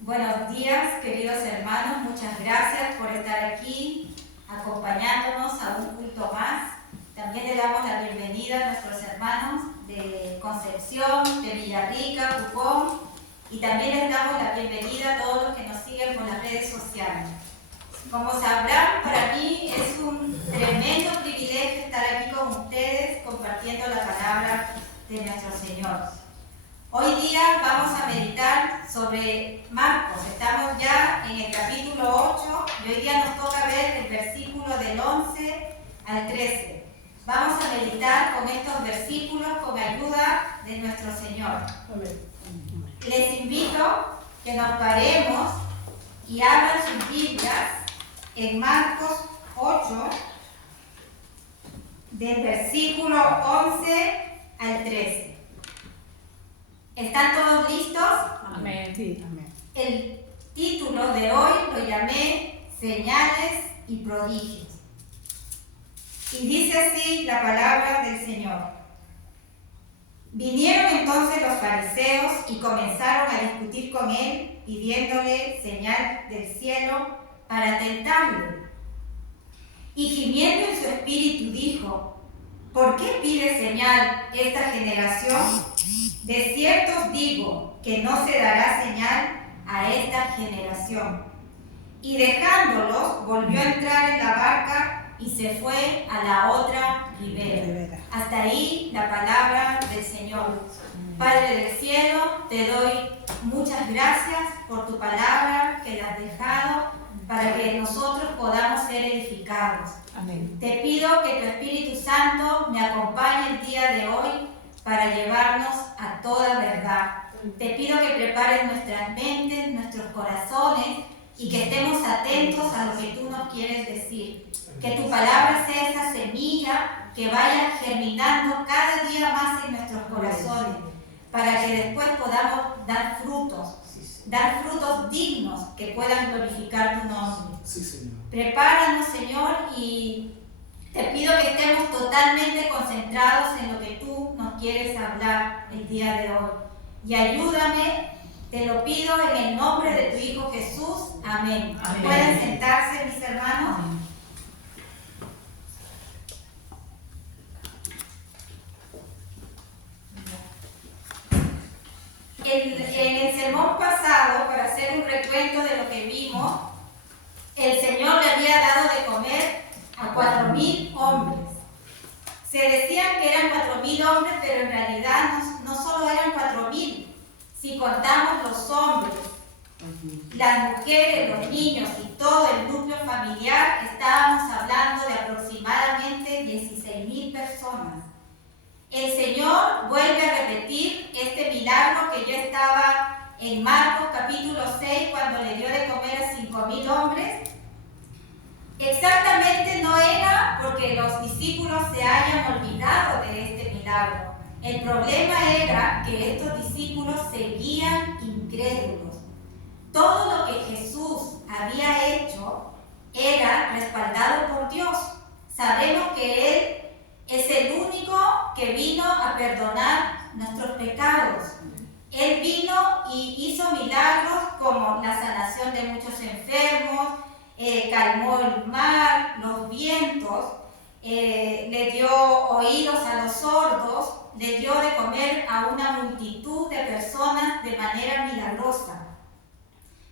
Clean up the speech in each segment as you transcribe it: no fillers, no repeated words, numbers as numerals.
Buenos días, queridos hermanos, muchas gracias por estar aquí acompañándonos a un culto más. También le damos la bienvenida a nuestros hermanos de Concepción, de Villarrica, Pucón, y también les damos la bienvenida a todos los que nos siguen por las redes sociales. Como sabrán, para mí es un tremendo privilegio estar aquí con ustedes compartiendo la palabra de nuestro Señor. Hoy día vamos a meditar sobre Marcos. Estamos ya en el capítulo 8 y hoy día nos toca ver el versículo del 11 al 13. Vamos a meditar con estos versículos con ayuda de nuestro Señor. Les invito que nos paremos y abran sus Biblias en Marcos 8, del versículo 11 al 13. ¿Están todos listos? Amén. Sí, amén. El título de hoy lo llamé Señales y Prodigios. Y dice así la palabra del Señor. Vinieron entonces los fariseos y comenzaron a discutir con él, pidiéndole señal del cielo para tentarle. Y gimiendo en su espíritu dijo: ¿por qué pide señal esta generación? De cierto os digo que no se dará señal a esta generación. Y dejándolos, volvió a entrar en la barca y se fue a la otra ribera. Hasta ahí la palabra del Señor. Padre del cielo, te doy muchas gracias por tu palabra que la has dejado para que nosotros podamos ser edificados. Amén. Te pido que tu Espíritu Santo me acompañe el día de hoy para llevarnos a toda verdad. Te pido que prepares nuestras mentes, nuestros corazones y que estemos atentos a lo que tú nos quieres decir. Que tu palabra sea esa semilla que vaya germinando cada día más en nuestros corazones para que después podamos dar frutos dignos que puedan glorificar tu nombre. Sí, Señor. Prepáranos, Señor, y te pido que estemos totalmente concentrados en lo que tú nos quieres hablar el día de hoy. Y ayúdame, te lo pido en el nombre de tu Hijo Jesús. Amén. Amén. ¿Pueden sentarse, mis hermanos? En el sermón pasado, para hacer un recuento de lo que vimos, el Señor le había dado de comer a 4,000 hombres. Se decían que eran 4,000 hombres, pero en realidad no solo eran 4,000. Si contamos los hombres, las mujeres, los niños y todo el núcleo familiar, estábamos hablando de aproximadamente 16,000 personas. El Señor vuelve a repetir este milagro que ya estaba en Marcos capítulo 6 cuando le dio de comer a 5,000 hombres. Exactamente no era porque los discípulos se hayan olvidado de este milagro. El problema era que estos discípulos seguían incrédulos. Todo lo que Jesús había hecho era respaldado por Dios. Sabemos que Él es el único que vino a perdonar nuestros pecados. Él vino y hizo milagros como la sanación de muchos enfermos, calmó el mar, los vientos, le dio oídos a los sordos, le dio de comer a una multitud de personas de manera milagrosa.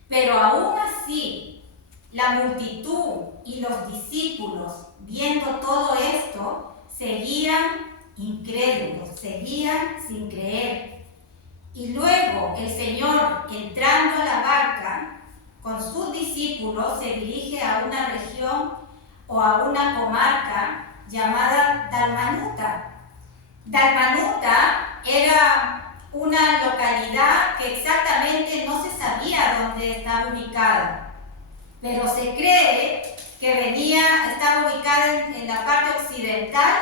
Pero aún así, la multitud y los discípulos, viendo todo esto, seguían incrédulos, seguían sin creer. Y luego el Señor, entrando a la barca, con sus discípulos se dirige a una región o a una comarca llamada Dalmanuta. Dalmanuta era una localidad que exactamente no se sabía dónde estaba ubicada, pero se cree que estaba ubicada en la parte occidental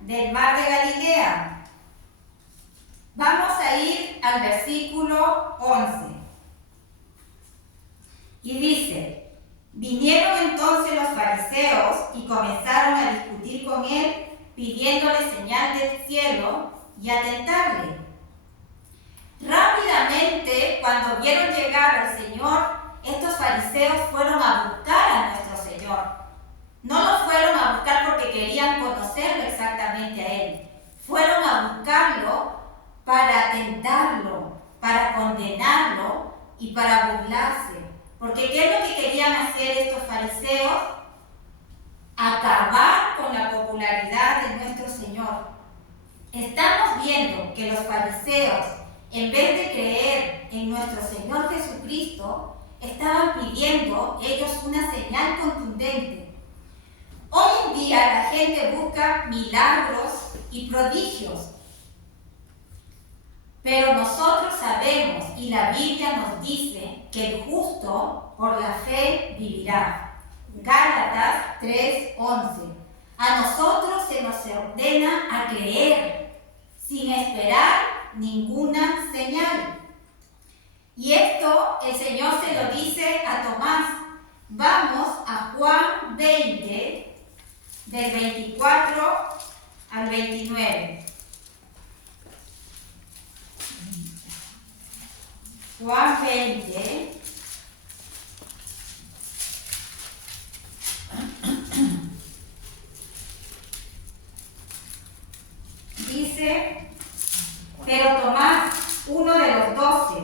del mar de Galilea. Vamos a ir al versículo 11. Y dice: vinieron entonces los fariseos y comenzaron a discutir con él, pidiéndole señal del cielo y a tentarle. Rápidamente, cuando vieron llegar al Señor, estos fariseos fueron a buscar a nuestro Señor. No lo fueron a buscar porque querían conocerlo exactamente a Él. Fueron a buscarlo para tentarlo, para condenarlo y para burlarse. Porque ¿qué es lo que querían hacer estos fariseos? Acabar con la popularidad de nuestro Señor. Estamos viendo que los fariseos, en vez de creer en nuestro Señor Jesucristo, estaban pidiendo ellos una señal contundente. Hoy en día la gente busca milagros y prodigios, pero nosotros sabemos y la Biblia nos dice que el justo por la fe vivirá. Gálatas 3:11. A nosotros se nos ordena a creer sin esperar ninguna señal. Y esto el Señor se lo dice a Tomás. Vamos a Juan 20, del 24 al 29. Juan 20. Dice, pero Tomás, uno de los 12,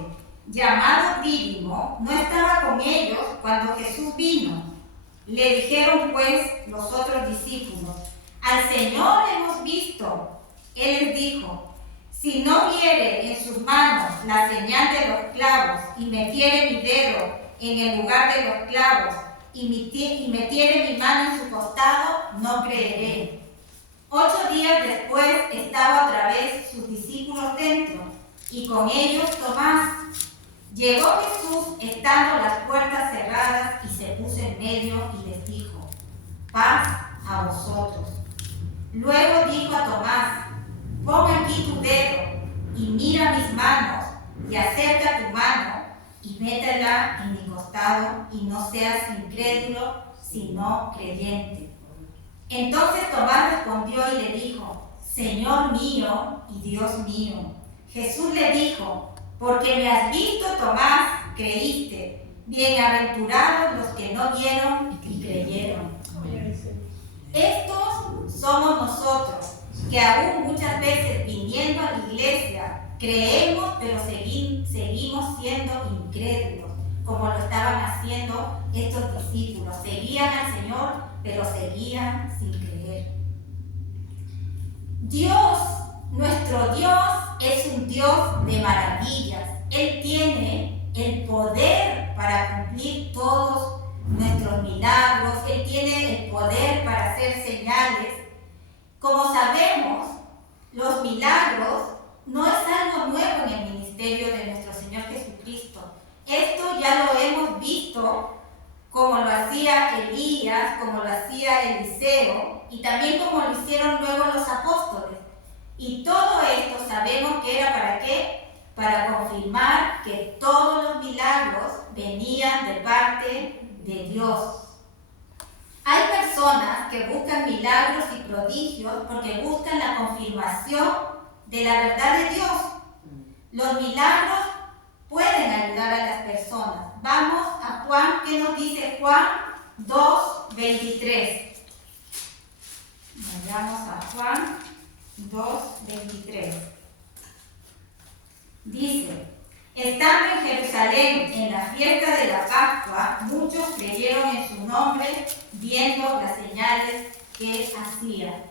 llamado Dídimo, no estaba con ellos cuando Jesús vino. Le dijeron pues los otros discípulos, al Señor hemos visto. Él les dijo, si no viere en sus manos la señal de los clavos y metiere mi dedo en el lugar de los clavos y metiere mi mano en su costado, no creeré. 8 días después estaba otra vez sus discípulos dentro y con ellos Tomás. Llegó Jesús estando las puertas cerradas y se puso en medio y les dijo, paz a vosotros. Luego dijo a Tomás, pon aquí tu dedo y mira mis manos y acerca tu mano y métela en mi costado y no seas incrédulo sino creyente. Entonces Tomás respondió y le dijo, Señor mío y Dios mío. Jesús le dijo, porque me has visto, Tomás, creíste. Bienaventurados los que no vieron y creyeron. Estos somos nosotros, que aún muchas veces viniendo a la iglesia, creemos, pero seguimos siendo incrédulos, como lo estaban haciendo estos discípulos. Seguían al Señor, pero seguían sin creer. Dios, nuestro Dios, es un Dios de maravillas. Él tiene el poder para cumplir todos nuestros milagros. Él tiene el poder para hacer señales. Como sabemos, los milagros no es algo nuevo en el ministerio de nuestro Señor Jesucristo. Esto ya lo hemos visto como lo hacía Elías, como lo hacía Eliseo y también como lo hicieron luego los apóstoles. Y todo esto sabemos que era ¿para qué? Para confirmar que todos los milagros venían de parte de Dios. Hay personas que buscan milagros y prodigios porque buscan la confirmación de la verdad de Dios. Los milagros pueden ayudar a las personas. Vamos a Juan, ¿qué nos dice Juan 2:23? Vayamos a Juan 2:23. Dice, estando en Jerusalén en la fiesta de la Pascua, muchos creyeron en su nombre, viendo las señales que hacía.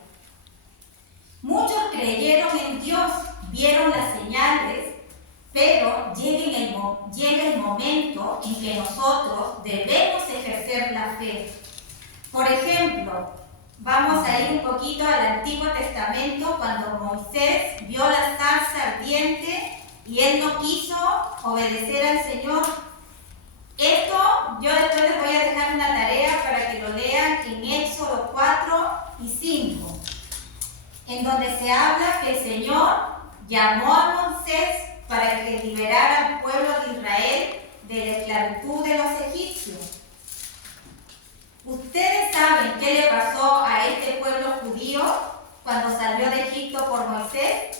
Muchos creyeron en Dios, vieron las señales, pero llega el momento en que nosotros debemos ejercer la fe. Por ejemplo, vamos a ir un poquito al Antiguo Testamento cuando Moisés vio la zarza ardiente y él no quiso obedecer al Señor. Esto yo después les voy a dejar una tarea para que lo lean en Éxodo 4 y 5, en donde se habla que el Señor llamó a Moisés para que liberara al pueblo de Israel de la esclavitud de los egipcios. ¿Ustedes saben qué le pasó a este pueblo judío cuando salió de Egipto por Moisés?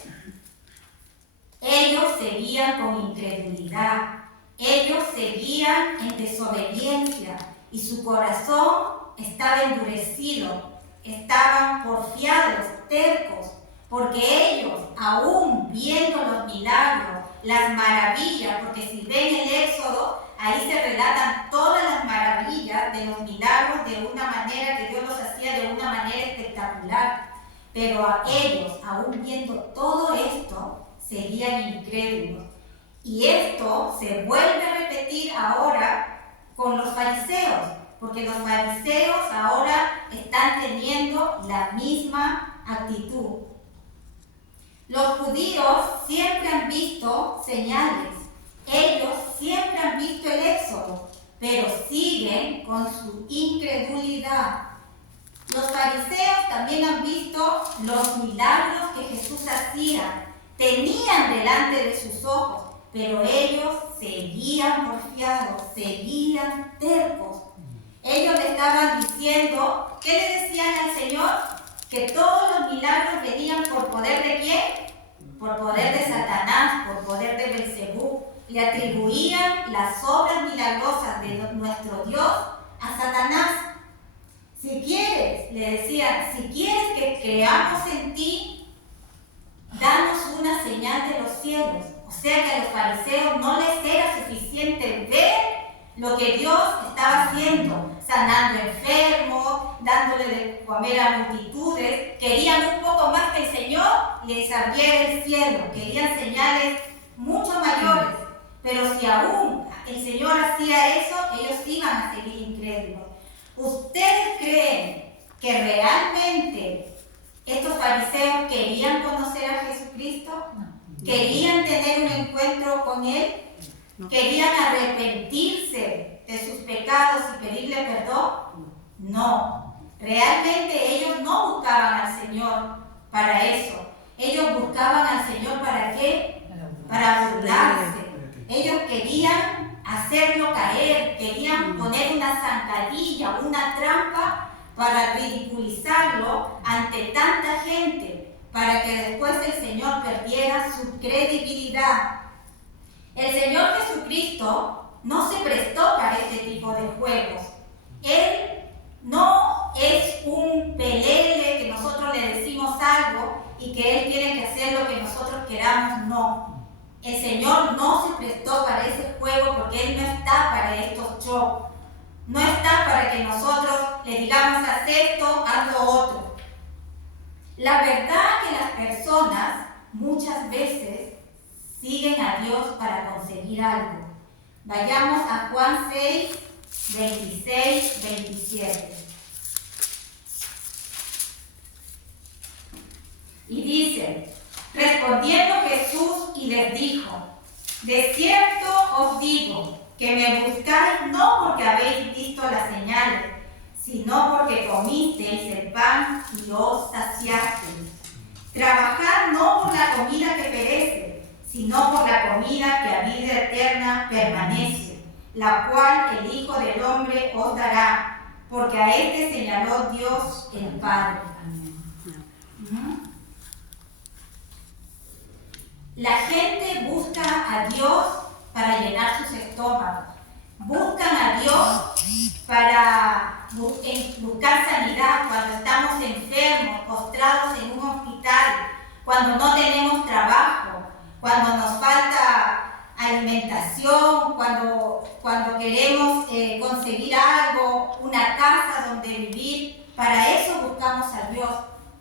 Ellos seguían con incredulidad. seguían en desobediencia y su corazón estaba endurecido, estaban porfiados, tercos, porque ellos, aún viendo los milagros, las maravillas, porque si ven el Éxodo, ahí se relatan todas las maravillas de los milagros de una manera que Dios los hacía de una manera espectacular. Pero a ellos, aún viendo todo esto, seguían incrédulos. Y esto se vuelve a repetir ahora con los fariseos, porque los fariseos ahora están teniendo la misma actitud. Los judíos siempre han visto señales, ellos siempre han visto el Éxodo, pero siguen con su incredulidad. Los fariseos también han visto los milagros que Jesús hacía, tenían delante de sus ojos, pero ellos seguían porfiados, seguían tercos. Ellos le estaban diciendo, ¿qué le decían al Señor? Que todos los milagros venían por poder de ¿quién? Por poder de Satanás, por poder de Belcebú. Le atribuían las obras milagrosas de nuestro Dios a Satanás. Si quieres, le decían, si quieres que creamos en ti, danos una señal de los cielos. O sea que a los fariseos no les era suficiente ver lo que Dios estaba haciendo, sanando enfermos, dándole de comer a multitudes. Querían un poco más que el Señor les abriera el cielo, querían señales mucho mayores. Pero si aún el Señor hacía eso, ellos iban a seguir incrédulos. ¿Ustedes creen que realmente estos fariseos querían conocer a Jesucristo? ¿Querían tener un encuentro con Él? ¿Querían arrepentirse de sus pecados y pedirle perdón? No. Realmente ellos no buscaban al Señor para eso. Ellos buscaban al Señor ¿para qué? Para burlarse. Ellos querían hacerlo caer, querían poner una zancadilla, una trampa para ridiculizarlo ante tanta gente, para que después el Señor perdiera su credibilidad. El Señor Jesucristo no se prestó para este tipo de juegos. Él no es un pelele que nosotros le decimos algo y que Él tiene que hacer lo que nosotros queramos, no. El Señor no se prestó para ese juego porque Él no está para estos shows. No está para que nosotros le digamos haz esto, haz lo otro. La verdad que las personas muchas veces siguen a Dios para conseguir algo. Vayamos a Juan 6, 26, 27. Y dice, respondiendo Jesús y les dijo, de cierto os digo que me buscáis no porque habéis visto las señales, sino porque comisteis el pan y os saciasteis. Trabajad no por la comida que perece, sino por la comida que a vida eterna permanece, la cual el Hijo del Hombre os dará, porque a este señaló Dios el Padre. La gente busca a Dios para llenar sus estómagos. Buscan a Dios para buscar sanidad cuando estamos enfermos, postrados en un hospital, cuando no tenemos trabajo, cuando nos falta alimentación, cuando queremos conseguir algo, una casa donde vivir. Para eso buscamos a Dios.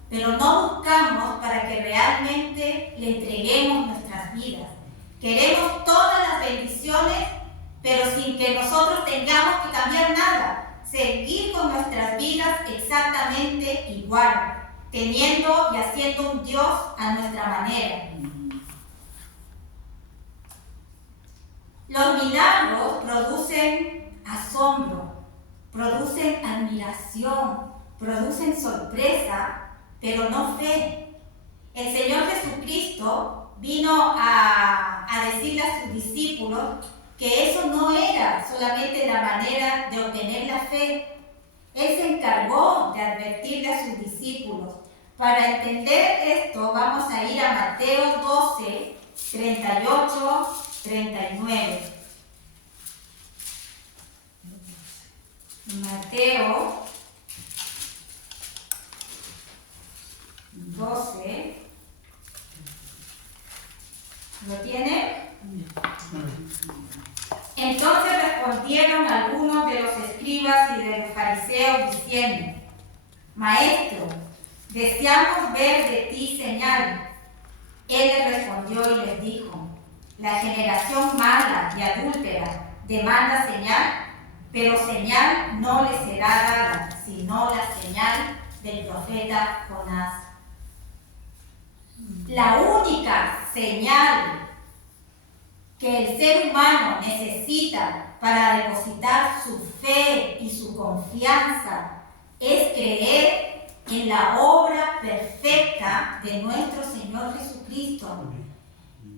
Pero no buscamos para que realmente le entreguemos nuestras vidas. Queremos todas las bendiciones, pero sin que nosotros tengamos que cambiar nada. Seguir con nuestras vidas exactamente igual, teniendo y haciendo un Dios a nuestra manera. Los milagros producen asombro, producen admiración, producen sorpresa, pero no fe. El Señor Jesucristo vino a decirle a sus discípulos que eso no era solamente la manera de obtener la fe. Él se encargó de advertirle a sus discípulos. Para entender esto, vamos a ir a Mateo 12, 38, 39. Mateo 12. ¿Lo tiene? Entonces respondieron algunos de los escribas y de los fariseos diciendo: Maestro, deseamos ver de ti señal. Él les respondió y les dijo: La generación mala y adúltera demanda señal, pero señal no le será dada, sino la señal del profeta Jonás. La única señal que el ser humano necesita para depositar su fe y su confianza es creer en la obra perfecta de nuestro Señor Jesucristo.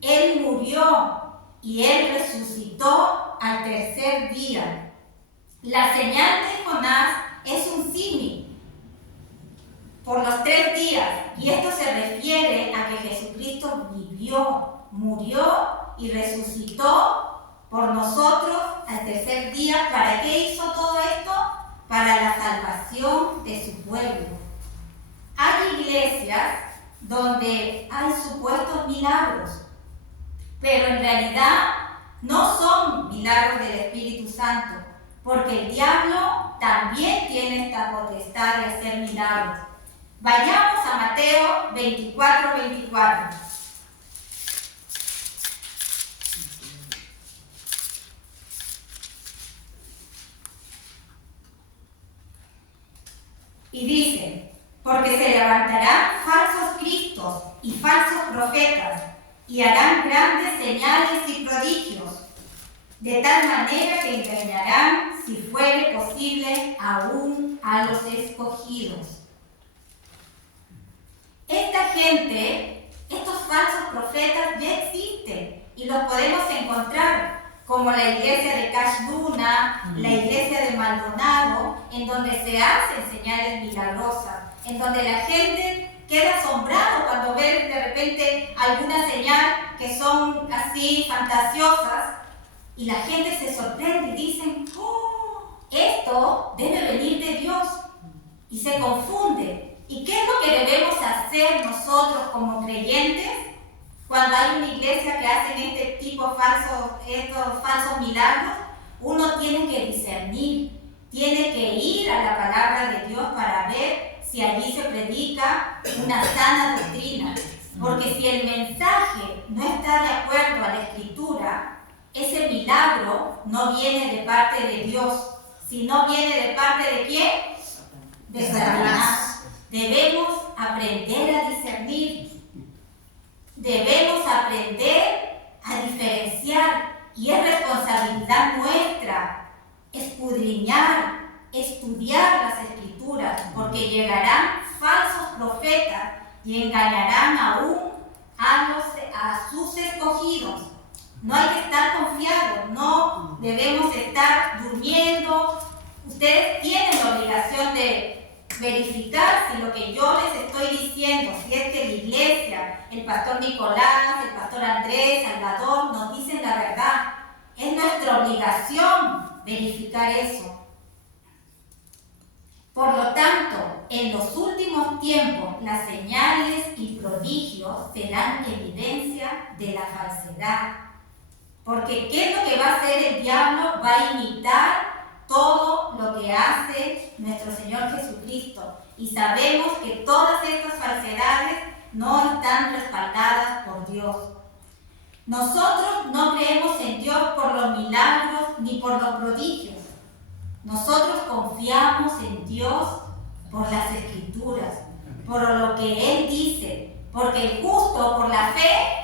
Él murió y Él resucitó al tercer día. La señal de Jonás es un símil por los 3 días, y esto se refiere a que Jesucristo vivió, murió y resucitó por nosotros al tercer día. ¿Para qué hizo todo esto? Para la salvación de su pueblo. Hay iglesias donde hay supuestos milagros, pero en realidad no son milagros del Espíritu Santo, porque el diablo también tiene esta potestad de hacer milagros. Vayamos a Mateo 24:24. Y dice: porque se levantarán falsos cristos y falsos profetas, y harán grandes señales y prodigios, de tal manera que engañarán, si fuere posible, aún a los escogidos. Esta gente, estos falsos profetas ya existen y los podemos encontrar, como la iglesia de Cashduna, la iglesia de Maldonado, en donde se hacen señales milagrosas, en donde la gente queda asombrado cuando ve de repente alguna señal que son así fantasiosas, y la gente se sorprende y dicen: ¡oh! Esto debe venir de Dios, y se confunde. ¿Y qué es lo que debemos hacer nosotros como creyentes cuando hay una iglesia que hace este tipo estos falsos milagros? Uno tiene que discernir, tiene que ir a la palabra de Dios para ver si allí se predica una sana doctrina. Porque si el mensaje no está de acuerdo a la Escritura, ese milagro no viene de parte de Dios, sino viene de parte de ¿quién? De Satanás. Debemos aprender a discernir, debemos aprender a diferenciar, y es responsabilidad nuestra escudriñar, estudiar las Escrituras, porque llegarán falsos profetas y engañarán aún a sus escogidos. No hay que estar confiados, no debemos estar durmiendo. Ustedes tienen la obligación de verificar si lo que yo les estoy diciendo, si es que la iglesia, el pastor Nicolás, el pastor Andrés, Salvador, nos dicen la verdad. Es nuestra obligación verificar eso. Por lo tanto, en los últimos tiempos, las señales y prodigios serán evidencia de la falsedad. Porque ¿qué es lo que va a hacer el diablo? Va a imitar todo lo que hace nuestro Señor Jesucristo. Y sabemos que todas estas falsedades no están respaldadas por Dios. Nosotros no creemos en Dios por los milagros ni por los prodigios. Nosotros confiamos en Dios por las Escrituras, por lo que Él dice, porque el justo por la fe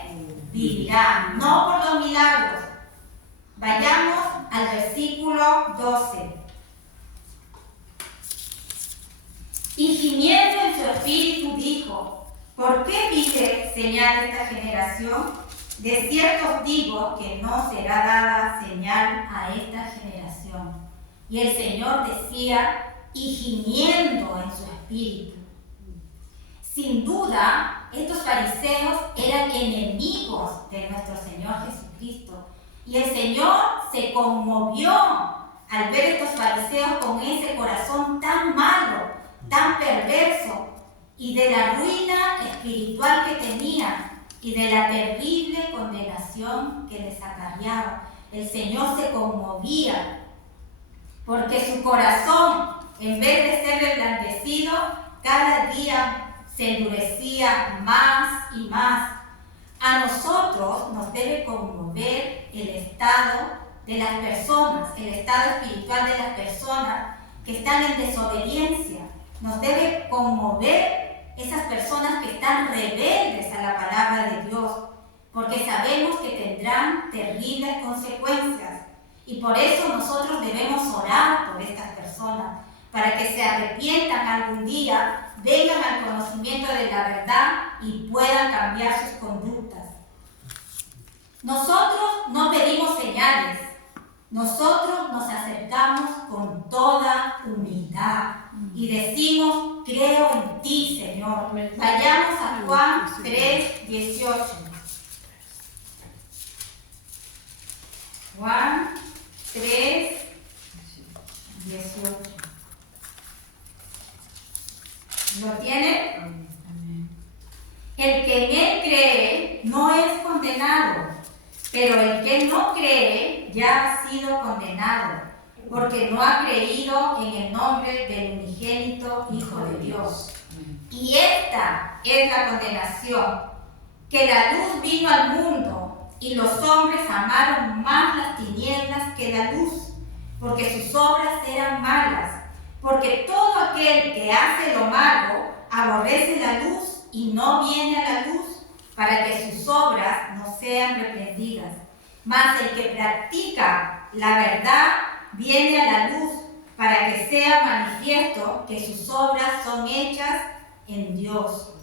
vivirá, no por los milagros. Vayamos al versículo 12. Y gimiendo en su espíritu dijo: ¿por qué dice señal esta generación? De cierto os digo que no será dada señal a esta generación. Y el Señor decía, y gimiendo en su espíritu. Sin duda, estos fariseos eran enemigos de nuestro Señor Jesucristo. Y el Señor se conmovió al ver estos fariseos con ese corazón tan malo, tan perverso, y de la ruina espiritual que tenían, y de la terrible condenación que les acarreaba. El Señor se conmovía, porque su corazón, en vez de ser reblandecido, cada día se endurecía más y más. A nosotros nos debe conmover el estado de las personas, el estado espiritual de las personas que están en desobediencia. Nos debe conmover esas personas que están rebeldes a la palabra de Dios, porque sabemos que tendrán terribles consecuencias. Y por eso nosotros debemos orar por estas personas, para que se arrepientan algún día, vengan al conocimiento de la verdad y puedan cambiar sus conductas. Nosotros no pedimos señales, nosotros nos acercamos con toda humildad y decimos: creo en ti, Señor. Vayamos a Juan 3:18. Juan 3:18. ¿Lo tienen? El que en él cree no es condenado, pero el que no cree ya ha sido condenado, porque no ha creído en el nombre del unigénito Hijo de Dios. Y esta es la condenación, que la luz vino al mundo y los hombres amaron más las tinieblas que la luz, porque sus obras eran malas. Porque todo aquel que hace lo malo aborrece la luz y no viene a la luz, para que sus obras no sean reprendidas. Mas el que practica la verdad viene a la luz, para que sea manifiesto que sus obras son hechas en Dios.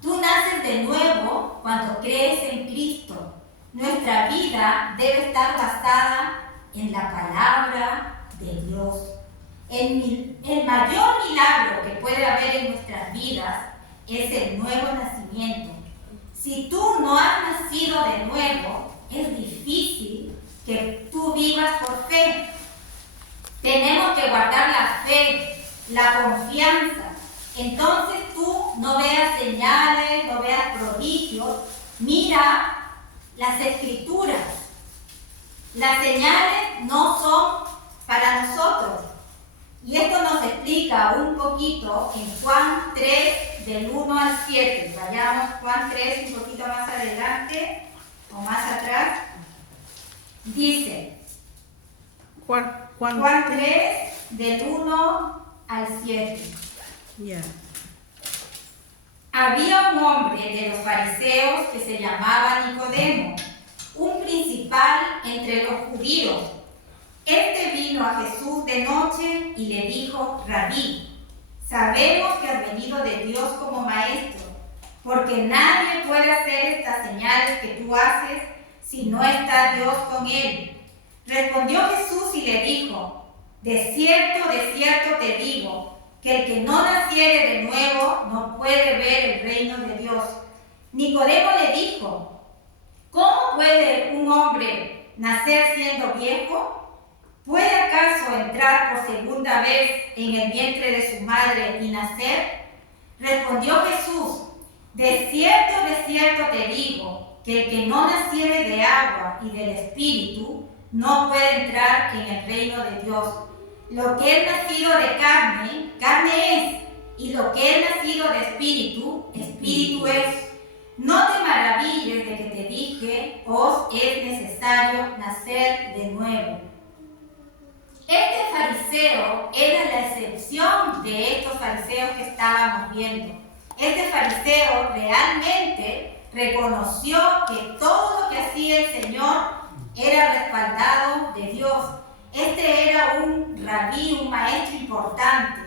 Tú naces de nuevo cuando crees en Cristo. Nuestra vida debe estar basada en la palabra de Dios. El mayor milagro que puede haber en nuestras vidas es el nuevo nacimiento. Si tú no has nacido de nuevo, es difícil que tú vivas por fe. Tenemos que guardar la fe, la confianza. Entonces tú no veas señales, no veas prodigios, mira las escrituras. Las señales no son para nosotros. Y esto nos explica un poquito en Juan 3, del 1 al 7. Vayamos Juan 3 un poquito más adelante o más atrás. Dice, Juan 3, del 1 al 7. Yeah. Había un hombre de los fariseos que se llamaba Nicodemo, un principal entre los judíos. Este vino a Jesús de noche y le dijo: Rabí, sabemos que has venido de Dios como maestro, porque nadie puede hacer estas señales que tú haces si no está Dios con él. Respondió Jesús y le dijo: de cierto te digo, que el que no naciere de nuevo no puede ver el reino de Dios. Nicodemo le dijo: ¿cómo puede un hombre nacer siendo viejo? ¿Puede acaso entrar por segunda vez en el vientre de su madre y nacer? Respondió Jesús: de cierto te digo, que el que no naciere de agua y del Espíritu no puede entrar en el reino de Dios. Lo que es nacido de carne, carne es, y lo que es nacido de espíritu, espíritu es. No te maravilles de que te dije: os es necesario nacer de nuevo. Este fariseo era la excepción de estos fariseos que estábamos viendo. Este fariseo realmente reconoció que todo lo que hacía el Señor era respaldado de Dios. Este era un rabí, un maestro importante,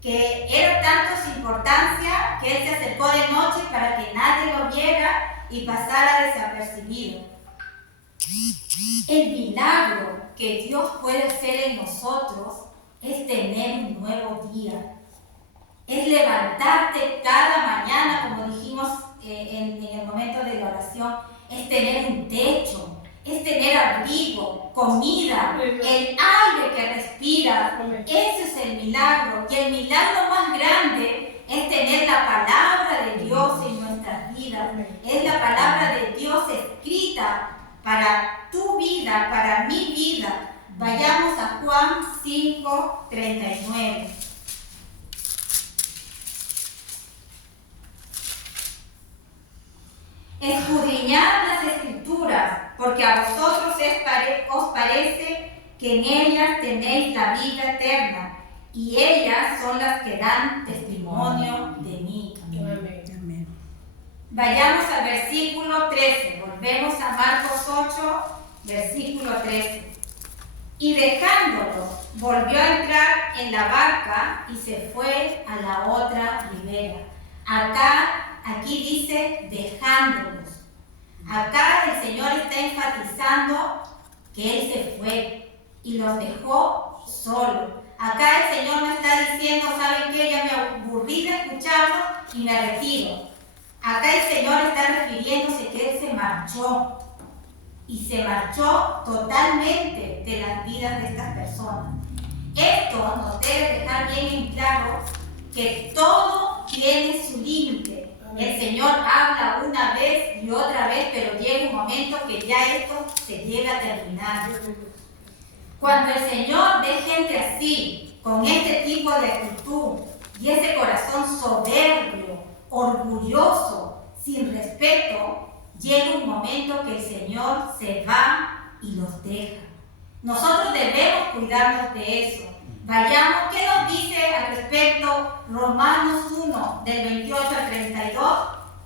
que era tanto su importancia que él se acercó de noche para que nadie lo viera y pasara desapercibido. El milagro que Dios puede hacer en nosotros es tener un nuevo día. Es levantarte cada mañana, como dijimos en el momento de la oración, es tener un techo, es tener abrigo, comida, el aire que respiras. Ese es el milagro. Y el milagro más grande es tener la palabra de Dios en nuestras vidas. Es la palabra de Dios escrita para tu vida, para mi vida. Vayamos a Juan 5:39. Escudriñad las Escrituras, porque a vosotros os parece que en ellas tenéis la vida eterna, y ellas son las que dan testimonio de mí. Amén. Vayamos al versículo 13. Volvemos a Marcos 8, versículo 13. Y dejándolo, volvió a entrar en la barca y se fue a la otra ribera. Aquí dice dejándolos. Acá el Señor está enfatizando que Él se fue y los dejó solos. Acá el Señor no está diciendo, ¿saben qué? Ya me aburrí de escucharlos y me retiro. Acá el Señor está refiriéndose que Él se marchó. Y se marchó totalmente de las vidas de estas personas. Esto nos debe dejar bien en claro que todo tiene su límite. El Señor habla una vez y otra vez, pero llega un momento que ya esto se llega a terminar. Cuando el Señor ve gente así, con este tipo de actitud y ese corazón soberbio, orgulloso, sin respeto, llega un momento que el Señor se va y los deja. Nosotros debemos cuidarnos de eso. Vayamos, ¿qué nos dice al respecto Romanos 1, del 28 al 32?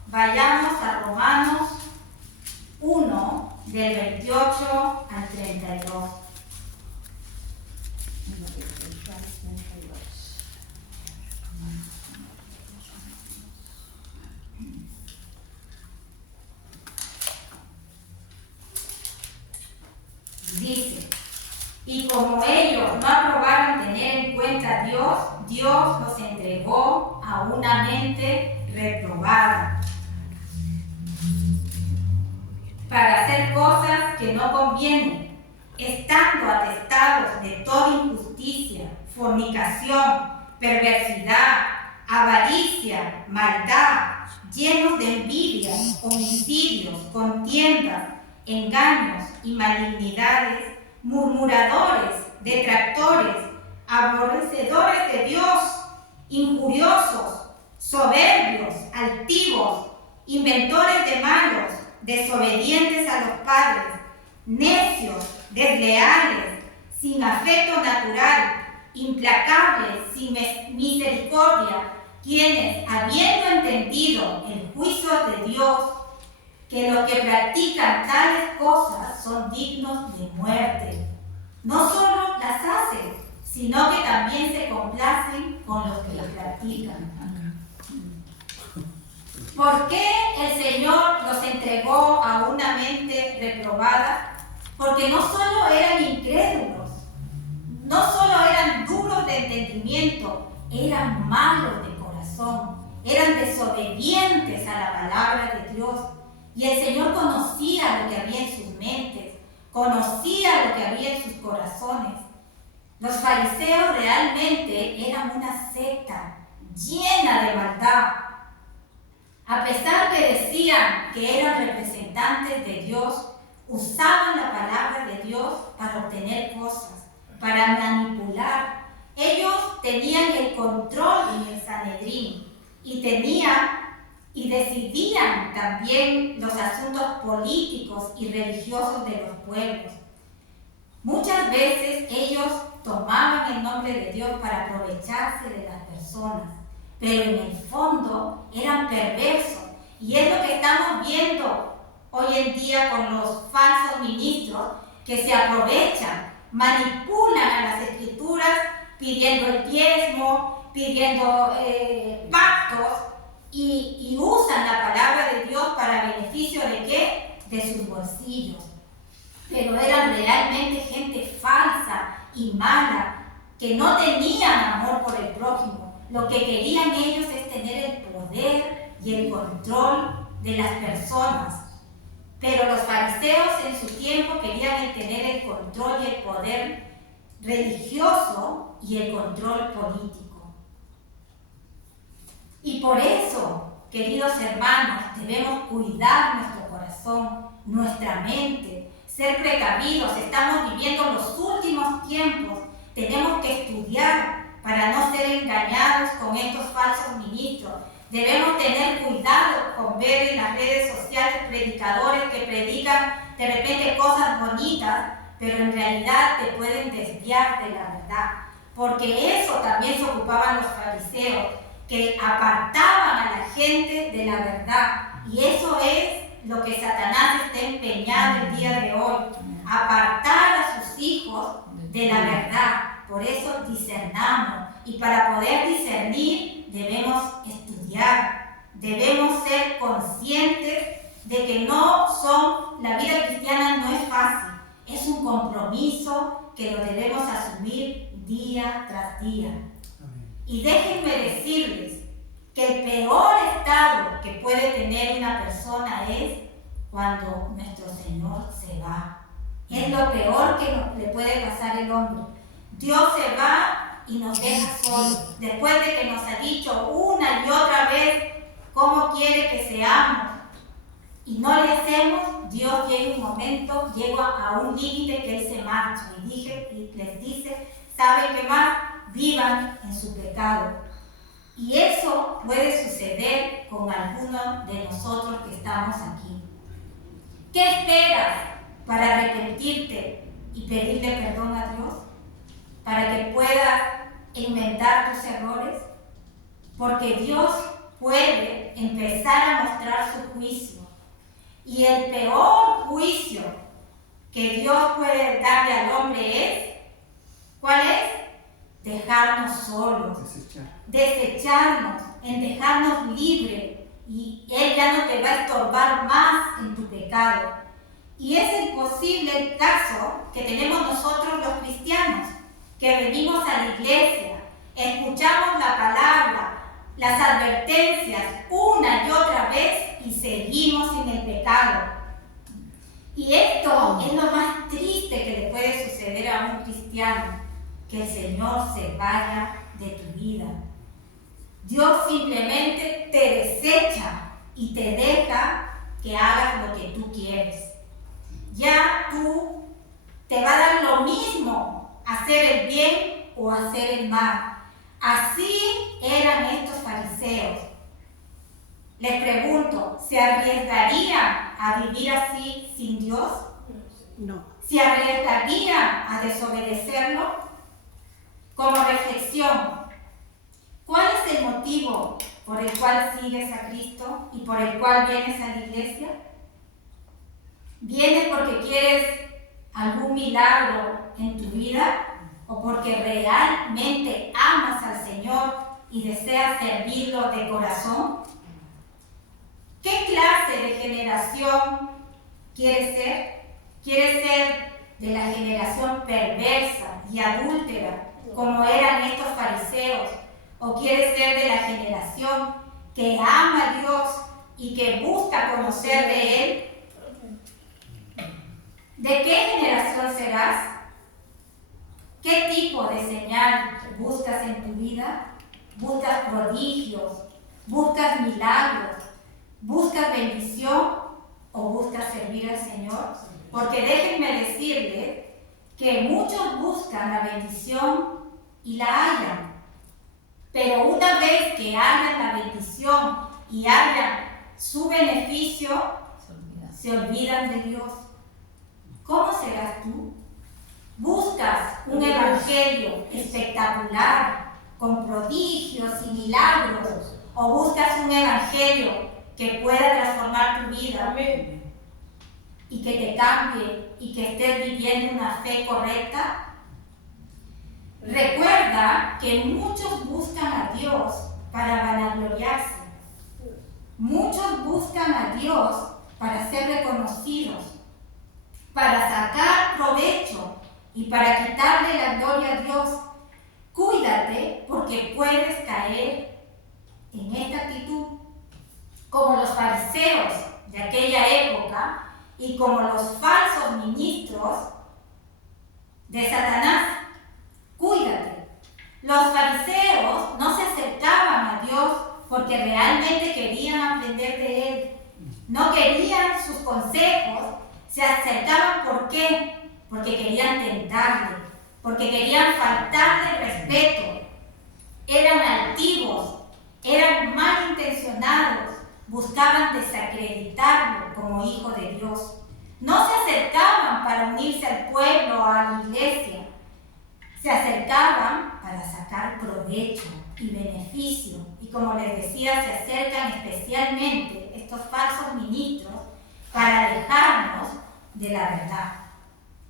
Vayamos a Romanos 1, del 28 al 32. Dice, y como ellos no aprobaron tener en cuenta a Dios, Dios los entregó a una mente reprobada para hacer cosas que no convienen, estando atestados de toda injusticia, fornicación, perversidad, avaricia, maldad, llenos de envidia, homicidios, contiendas, engaños y malignidades, murmuradores, detractores, aborrecedores de Dios, injuriosos, soberbios, altivos, inventores de malos, desobedientes a los padres, necios, desleales, sin afecto natural, implacables, sin misericordia, quienes, habiendo entendido el juicio de Dios, que los que practican tales cosas son dignos de muerte, no solo las hacen, sino que también se complacen con los que las practican. ¿Por qué el Señor los entregó a una mente reprobada? Porque no solo eran incrédulos, no solo eran duros de entendimiento, eran malos de corazón, eran desobedientes a la palabra de Dios. Y el Señor conocía lo que había en sus mentes, conocía lo que había en sus corazones. Los fariseos realmente eran una secta llena de maldad. A pesar que decían que eran representantes de Dios, usaban la palabra de Dios para obtener cosas, para manipular. Ellos tenían el control en el Sanedrín y decidían también los asuntos políticos y religiosos de los pueblos. Muchas veces ellos tomaban el nombre de Dios para aprovecharse de las personas, pero en el fondo eran perversos. Y es lo que estamos viendo hoy en día con los falsos ministros que se aprovechan, manipulan a las escrituras pidiendo el diezmo, pidiendo pactos y usan la palabra de Dios para beneficio de ¿qué? De sus bolsillos. Pero eran realmente gente falsa y mala, que no tenían amor por el prójimo. Lo que querían ellos es tener el poder y el control de las personas. Pero los fariseos en su tiempo querían tener el control y el poder religioso y el control político. Y por eso, queridos hermanos, debemos cuidar nuestro corazón, nuestra mente, ser precavidos. Estamos viviendo los últimos tiempos. Tenemos que estudiar para no ser engañados con estos falsos ministros. Debemos tener cuidado con ver en las redes sociales predicadores que predican de repente cosas bonitas, pero en realidad te pueden desviar de la verdad. Porque eso también se ocupaban los fariseos, que apartaban a la gente de la verdad. Y eso es lo que Satanás está empeñado el día de hoy, apartar a sus hijos de la verdad. Por eso discernamos, y para poder discernir debemos estudiar, debemos ser conscientes de que la vida cristiana no es fácil, es un compromiso que lo debemos asumir día tras día. Y déjenme decirles que el peor estado que puede tener una persona es cuando nuestro Señor se va. Es lo peor que le puede pasar al hombre. Dios se va y nos deja solos, después de que nos ha dicho una y otra vez cómo quiere que seamos, y no le hacemos. Dios llega un momento, llega a un límite que Él se marcha y les dice: ¿saben qué más? Vivan en su pecado. Y eso puede suceder con algunos de nosotros que estamos aquí. ¿Qué esperas para arrepentirte y pedirle perdón a Dios? Para que puedas enmendar tus errores. Porque Dios puede empezar a mostrar su juicio. Y el peor juicio que Dios puede darle al hombre es, ¿cuál es? Dejarnos solos, desecharnos, en dejarnos libres, y Él ya no te va a estorbar más en tu pecado. Y es imposible el caso que tenemos nosotros los cristianos, que venimos a la iglesia, escuchamos la palabra, las advertencias una y otra vez y seguimos en el pecado. Y esto es lo más triste que le puede suceder a un cristiano, que el Señor se vaya de tu vida. Dios simplemente te desecha y te deja que hagas lo que tú quieres. Ya tú te va a dar lo mismo hacer el bien o hacer el mal. Así eran estos fariseos. Les pregunto, ¿se arriesgarían a vivir así sin Dios? No. ¿Se arriesgarían a desobedecerlo? Como reflexión, ¿cuál es el motivo por el cual sigues a Cristo y por el cual vienes a la iglesia? ¿Vienes porque quieres algún milagro en tu vida o porque realmente amas al Señor y deseas servirlo de corazón? ¿Qué clase de generación quieres ser? ¿Quieres ser de la generación perversa y adúltera como eran estos fariseos? ¿O quieres ser de la generación que ama a Dios y que busca conocer de Él? ¿De qué generación serás? ¿Qué tipo de señal buscas en tu vida? ¿Buscas prodigios? ¿Buscas milagros? ¿Buscas bendición o buscas servir al Señor? Porque déjenme decirles que muchos buscan la bendición y la hallan. Pero una vez que hallan la bendición y hallan su beneficio, se olvidan de Dios. ¿Cómo serás tú? ¿Buscas un evangelio espectacular, con prodigios y milagros? ¿O buscas un evangelio que pueda transformar tu vida? Amén. Y que te cambie y que estés viviendo una fe correcta? Recuerda que muchos buscan a Dios para vanagloriarse. Muchos buscan a Dios para ser reconocidos, para sacar provecho y para quitarle la gloria a Dios. Cuídate, porque puedes caer en esta actitud, como los fariseos de aquella época, y como los falsos ministros de Satanás. Cuídate. Los fariseos no se acercaban a Dios porque realmente querían aprender de Él. No querían sus consejos, se acercaban ¿por qué? Porque querían tentarle, porque querían faltarle respeto. Eran altivos, eran malintencionados, buscaban desacreditarlo como hijo de Dios. No se acercaban para unirse al pueblo o a la iglesia, se acercaban para sacar provecho y beneficio. Y como les decía, se acercan especialmente estos falsos ministros para alejarnos de la verdad.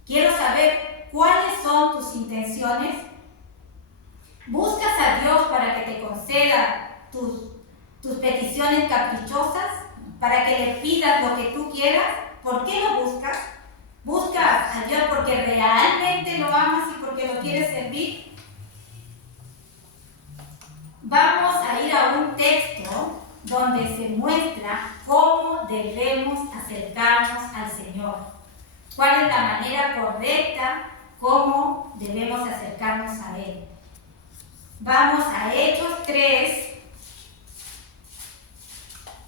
Quiero saber cuáles son tus intenciones. ¿Buscas a Dios para que te conceda tus peticiones caprichosas? ¿Para que le pidas lo que tú quieras? ¿Por qué lo buscas? ¿Buscas a Dios porque realmente lo amas y porque lo quieres servir? Vamos a ir a un texto donde se muestra cómo debemos acercarnos al Señor. ¿Cuál es la manera correcta cómo debemos acercarnos a Él? Vamos a Hechos 3.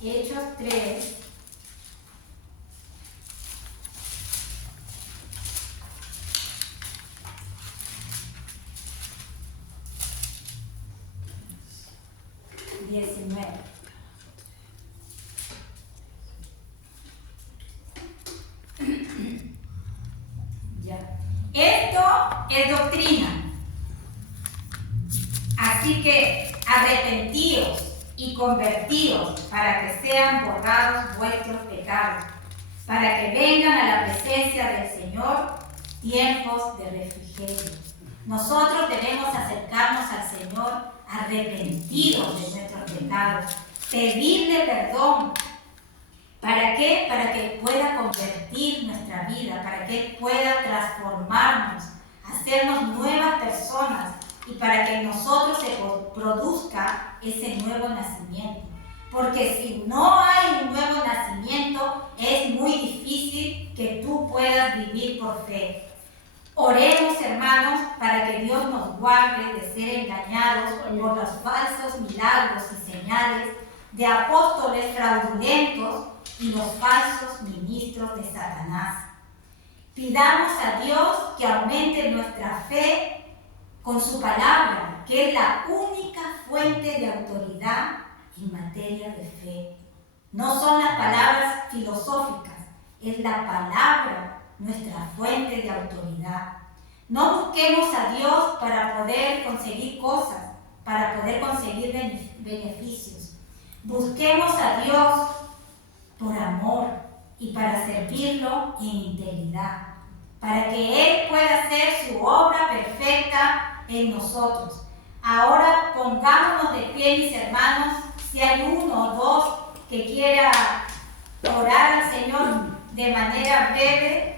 Hechos 3. Ya. Esto es doctrina. Así que arrepentíos y convertíos para que sean borrados vuestros pecados, para que vengan a la presencia del Señor tiempos de refrigerio. Nosotros debemos acercarnos al Señor arrepentidos de nuestros pecados, pedirle perdón. ¿Para qué? Para que pueda convertir nuestra vida, para que Él pueda transformarnos, hacernos nuevas personas y para que en nosotros se produzca ese nuevo nacimiento. Porque si no hay un nuevo nacimiento, es muy difícil que tú puedas vivir por fe. Oremos, hermanos, para que Dios nos guarde de ser engañados por los falsos milagros y señales de apóstoles fraudulentos y los falsos ministros de Satanás. Pidamos a Dios que aumente nuestra fe con su palabra, que es la única fuente de autoridad en materia de fe. No son las palabras filosóficas, es la palabra nuestra fuente de autoridad. No busquemos a Dios para poder conseguir cosas, para poder conseguir beneficios. Busquemos a Dios por amor y para servirlo en integridad, para que Él pueda hacer su obra perfecta en nosotros. Ahora pongámonos de pie, mis hermanos, si hay uno o dos que quiera orar al Señor de manera breve.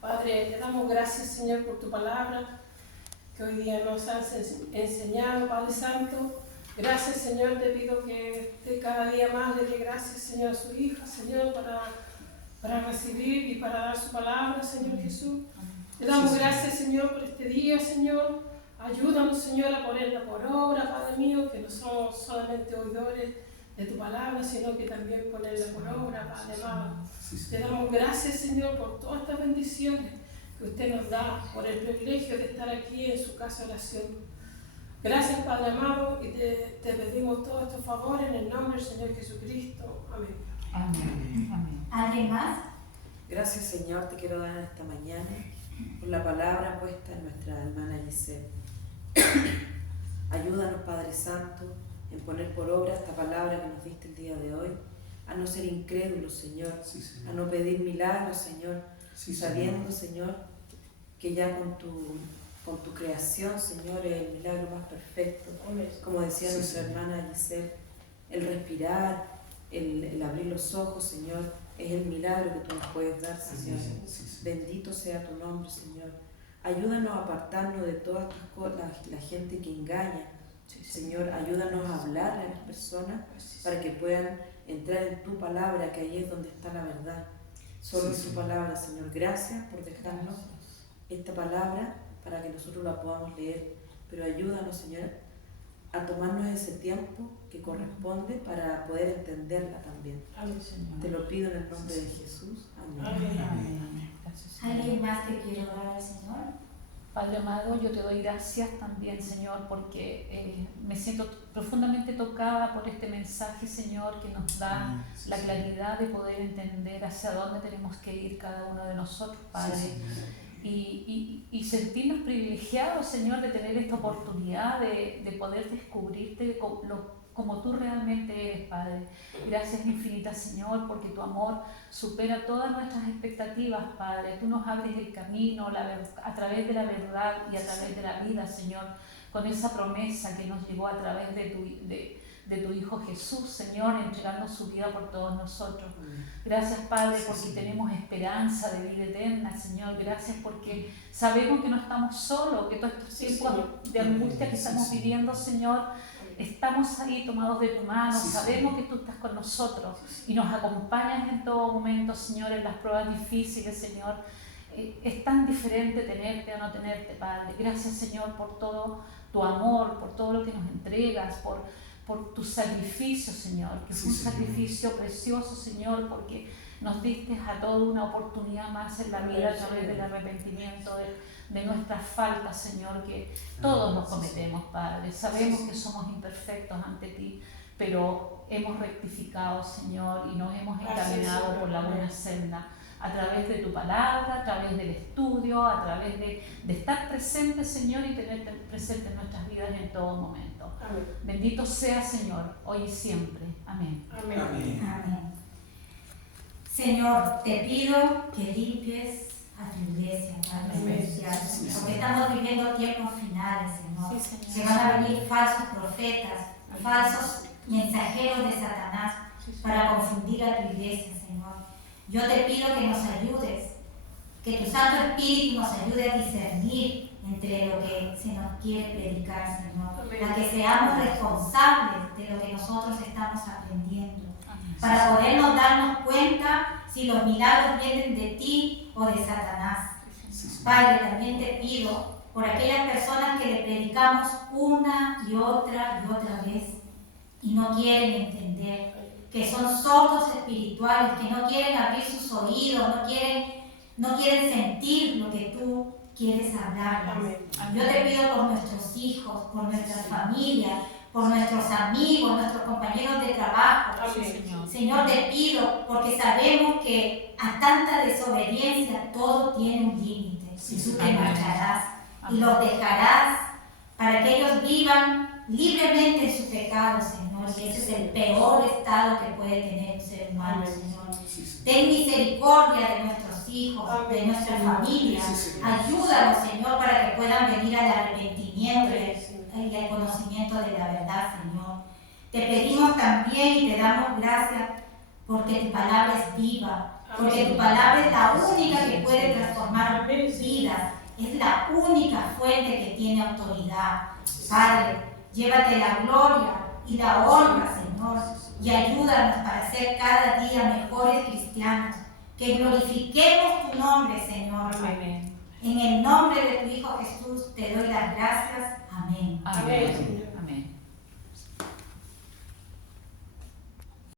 Padre, te damos gracias, Señor, por tu palabra que hoy día nos has enseñado, Padre Santo. Gracias, Señor, te pido que cada día más le dé gracias, Señor, a su hija, Señor, para recibir y para dar su palabra, Señor Jesús. Te damos gracias, Señor, por este día, Señor. Ayúdanos, Señor, a ponerla por obra, Padre mío, que no somos solamente oidores de tu palabra, sino que también ponerla por obra, Padre amado. Te damos gracias, Señor, por todas estas bendiciones que usted nos da, por el privilegio de estar aquí en su casa de oración. Gracias, Padre amado, y te pedimos todos estos favores en el nombre del Señor Jesucristo. Amén. Amén. Amén. ¿Alguien más? Gracias, Señor, te quiero dar esta mañana por la palabra puesta en nuestra hermana Giselle. Ayúdanos, Padre Santo, en poner por obra esta palabra que nos diste el día de hoy, a no ser incrédulos, Señor, Señor. a no pedir milagros, Señor, Sí, sabiendo, Señor, que ya con tu creación, Señor, es el milagro más perfecto. Como decía nuestra hermana Giselle, el respirar, el abrir los ojos, Señor, es el milagro que tú nos puedes dar, Señor. Sí. Bendito sea tu nombre, Señor. Ayúdanos a apartarnos de todas estas cosas, la gente que engaña. Señor, ayúdanos a hablar a las personas para que puedan entrar en tu palabra, que ahí es donde está la verdad. Solo en tu palabra, Señor. Gracias por dejarnos esta palabra para que nosotros la podamos leer. Pero ayúdanos, Señor, a tomarnos ese tiempo que corresponde para poder entenderla también. Amén, Señor. Te lo pido en el nombre de Jesús. Amén. Amén. ¿Alguien más que quiere orar al Señor? Padre amado, yo te doy gracias también, Señor, porque me siento profundamente tocada por este mensaje, Señor, que nos da la claridad de poder entender hacia dónde tenemos que ir cada uno de nosotros, Padre. Y sentirnos privilegiados, Señor, de tener esta oportunidad de poder descubrirte como tú realmente eres, Padre. Gracias infinitas, Señor, porque tu amor supera todas nuestras expectativas, Padre. Tú nos abres el camino a través de la verdad y a través de la vida, Señor, con esa promesa que nos llegó a través de tu Hijo Jesús, Señor, entregando su vida por todos nosotros. Gracias, Padre, porque tenemos esperanza de vida eterna, Señor. Gracias porque sabemos que no estamos solos, que todos estos tiempos de angustia que estamos viviendo, Señor, estamos ahí tomados de tu mano, sabemos que tú estás con nosotros y nos acompañas en todo momento, Señor, en las pruebas difíciles, Señor. Es tan diferente tenerte o no tenerte, Padre. Gracias, Señor, por todo tu amor, por todo lo que nos entregas, por tu sacrificio, Señor, que fue un sacrificio precioso, Señor, porque nos diste a toda una oportunidad más en la vida a través del arrepentimiento de nuestras faltas, Señor, que todos nos cometemos, Padre. Sabemos que somos imperfectos ante ti, pero hemos rectificado, Señor, y nos hemos encaminado por la buena senda a través de tu palabra, a través del estudio, a través de estar presente, Señor, y tenerte presente en nuestras vidas en todo momento. Amén. Bendito sea, Señor, hoy y siempre. Amén. Amén. Amén. Señor, te pido que limpies a tu iglesia, Padre Celestial, porque estamos viviendo tiempos finales, Señor. Sí, Señor. Que van a venir falsos profetas, falsos mensajeros de Satanás para confundir a tu iglesia, Señor. Yo te pido que nos ayudes, que tu Santo Espíritu nos ayude a discernir entre lo que se nos quiere predicar, Señor, a que seamos responsables de lo que nosotros estamos aprendiendo, para podernos darnos cuenta si los milagros vienen de ti o de Satanás. Padre, también te pido por aquellas personas que le predicamos una y otra vez y no quieren entender, que son sordos espirituales, que no quieren abrir sus oídos, no quieren sentir lo que tú quieres hablarles. Yo te pido por nuestros hijos, por nuestras familias, por nuestros amigos, nuestros compañeros de trabajo. Señor, te pido porque sabemos que a tanta desobediencia todo tiene un límite. Y tú te marcharás y los dejarás para que ellos vivan libremente en su pecado, Señor. Y ese es el peor estado que puede tener un ser humano, Señor. Ten misericordia de nuestros hijos, de nuestra familia. Ayúdanos, Señor, para que puedan venir al arrepentimiento y al conocimiento de la verdad, Señor. Te pedimos también y te damos gracias porque tu palabra es viva, porque tu palabra es la única que puede transformar vidas, es la única fuente que tiene autoridad. Padre, llévate la gloria y la honra, Señor, y ayúdanos para ser cada día mejores cristianos, que glorifiquemos tu nombre, Señor. Amén. En el nombre de tu Hijo Jesús te doy las gracias. Amén. Amén.